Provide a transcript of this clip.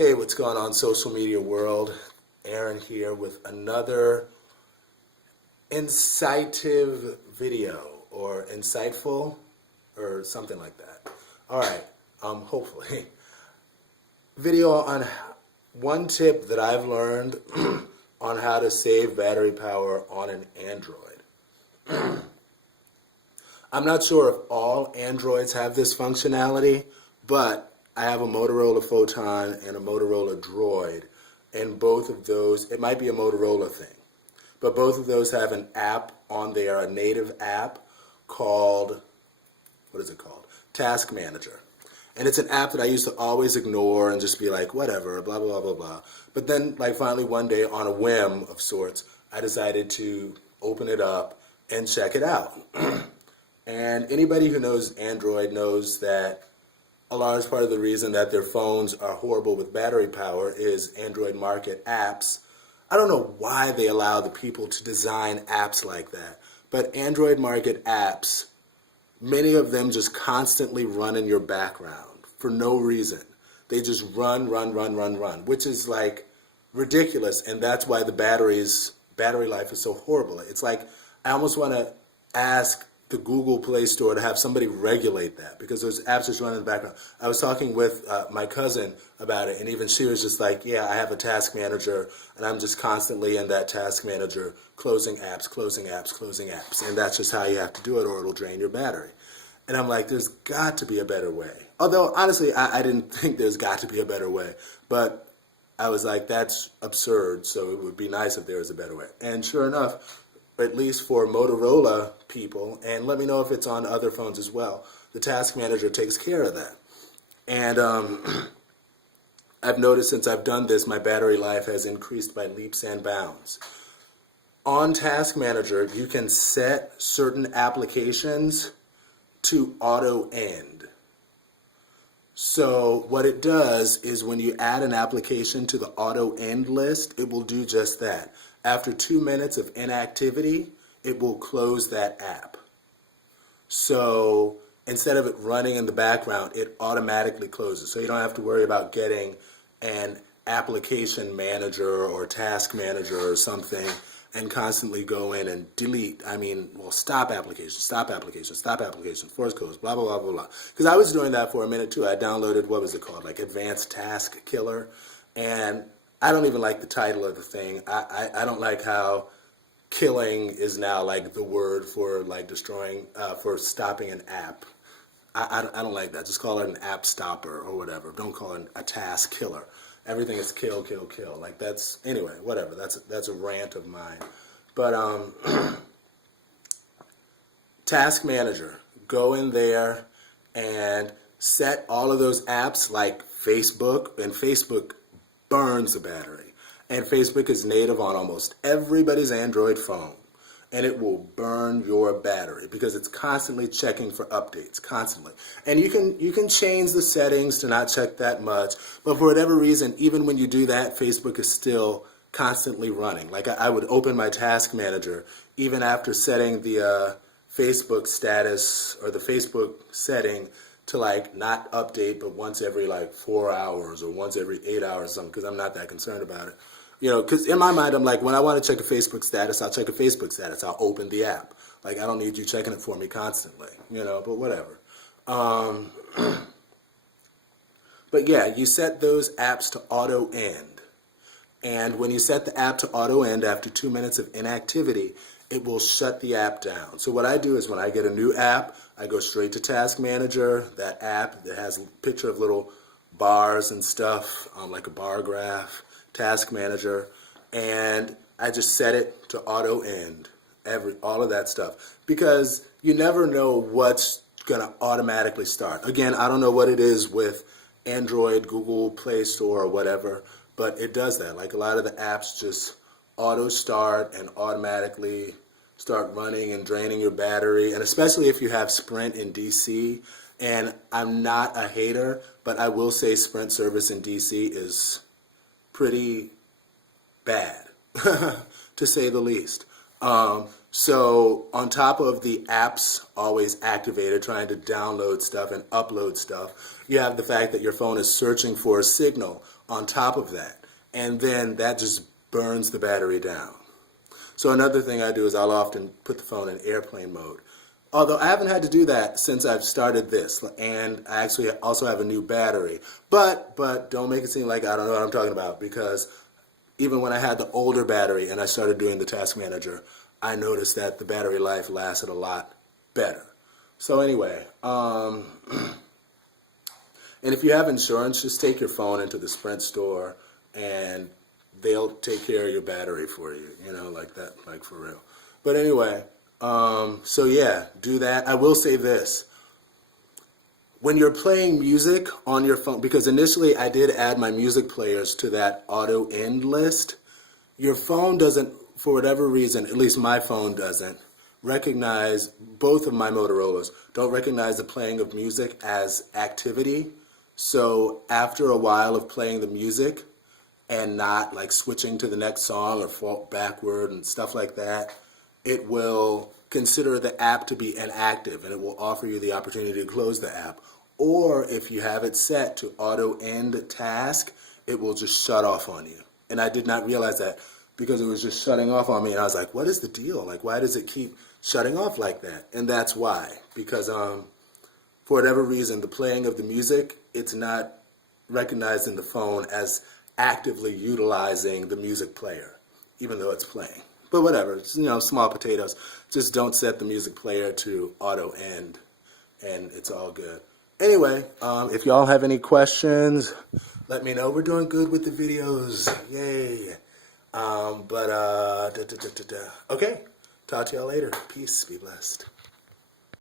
Hey, what's going on, social media world? Aaron here with another insightful video, or insightful, or something like that. All right, hopefully. Video on one tip that I've learned on how to save battery power on an Android. I'm not sure if all Androids have this functionality, but I have a Motorola Photon and a Motorola Droid, and both of those, it might be a Motorola thing, but both of those have an app on there, a native app called, what is it called? Task Manager. And it's an app that I used to always ignore and just be like, whatever, blah, blah, blah, blah. But then, like, finally one day, on a whim of sorts, I decided to open it up and check it out. And anybody who knows Android knows that a large part of the reason that their phones are horrible with battery power is Android market apps. I don't know why they allow the people to design apps like that, but Android market apps, many of them just constantly run in your background for no reason. They just run, which is like ridiculous, and that's why the battery life is so horrible. It's like I almost want to ask the Google Play Store to have somebody regulate that, because those apps just run in the background. I was talking with my cousin about it, and even she was just like, yeah, I have a task manager, and I'm just constantly in that task manager closing apps, and that's just how you have to do it, or it'll drain your battery. And I'm like, there's got to be a better way. Although, honestly, I didn't think there's got to be a better way, but I was like, that's absurd, so it would be nice if there was a better way. And sure enough, at least for Motorola people, and let me know if it's on other phones as well, the Task Manager takes care of that. And I've noticed since I've done this, my battery life has increased by leaps and bounds. On Task Manager, you can set certain applications to auto-end. So what it does is when you add an application to the auto-end list, it will do just that. After 2 minutes of inactivity, it will close that app. So instead of it running in the background, it automatically closes. So you don't have to worry about getting an application manager or task manager or something and constantly go in and delete, stop application, force codes, blah, blah, blah, blah, blah. Because I was doing that for a minute too. I downloaded, what was it called, like Advanced Task Killer, and I don't even like the title of the thing. I don't like how killing is now like the word for like destroying, for stopping an app. I don't like that. Just call it an app stopper or whatever. Don't call it a task killer. Everything is kill. Like that's, anyway, whatever. That's a rant of mine. But Task Manager, go in there and set all of those apps like Facebook, and Facebook burns the battery. And Facebook is native on almost everybody's Android phone. And it will burn your battery because it's constantly checking for updates, constantly. And you can change the settings to not check that much, but for whatever reason, even when you do that, Facebook is still constantly running. Like I would open my Task Manager even after setting the Facebook status or the Facebook setting to like not update, but once every like 4 hours or once every 8 hours or something, because I'm not that concerned about it. You know, because in my mind, I'm like, when I want to check a Facebook status, I'll check a Facebook status. I'll open the app. Like, I don't need you checking it for me constantly, you know, but whatever. But yeah, you set those apps to auto-end. And when you set the app to auto-end after 2 minutes of inactivity, it will shut the app down. So what I do is when I get a new app, I go straight to Task Manager, that app that has a picture of little bars and stuff, like a bar graph, Task Manager, and I just set it to auto-end, all of that stuff, because you never know what's going to automatically start. Again, I don't know what it is with Android, Google Play Store, or whatever, but it does that. Like a lot of the apps just auto-start and automatically start running and draining your battery, and especially if you have Sprint in DC, and I'm not a hater, but I will say Sprint service in DC is pretty bad, to say the least. So on top of the apps always activated, trying to download stuff and upload stuff, you have the fact that your phone is searching for a signal on top of that. And then that just burns the battery down. So another thing I do is I'll often put the phone in airplane mode. Although I haven't had to do that since I've started this, and I actually also have a new battery. But don't make it seem like I don't know what I'm talking about, because even when I had the older battery and I started doing the task manager, I noticed that the battery life lasted a lot better. So anyway, and if you have insurance, just take your phone into the Sprint store and they'll take care of your battery for you, you know, like that, like for real. But anyway, so yeah, do that. I will say this. When you're playing music on your phone, because initially I did add my music players to that auto end list, your phone doesn't, for whatever reason, at least my phone doesn't, recognize, both of my Motorola's don't recognize the playing of music as activity. So after a while of playing the music and not like switching to the next song or fall backward and stuff like that, it will consider the app to be inactive and it will offer you the opportunity to close the app. Or if you have it set to auto end task, it will just shut off on you. And I did not realize that, because it was just shutting off on me, and I was like, what is the deal? Like, why does it keep shutting off like that? And that's why, because for whatever reason, the playing of the music, it's not recognized in the phone as actively utilizing the music player, even though it's playing. But whatever, it's, you know, small potatoes. Just don't set the music player to auto end, and it's all good. Anyway, if y'all have any questions, let me know. We're doing good with the videos. Yay. Okay, talk to y'all later. Peace, be blessed.